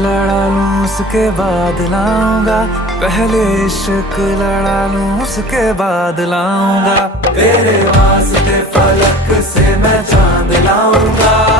लड़ा लूं उसके बाद लाऊंगा, पहले इश्क लड़ा लूं उसके बाद लाऊंगा। तेरे वास्ते फलक से मैं चांद लाऊंगा।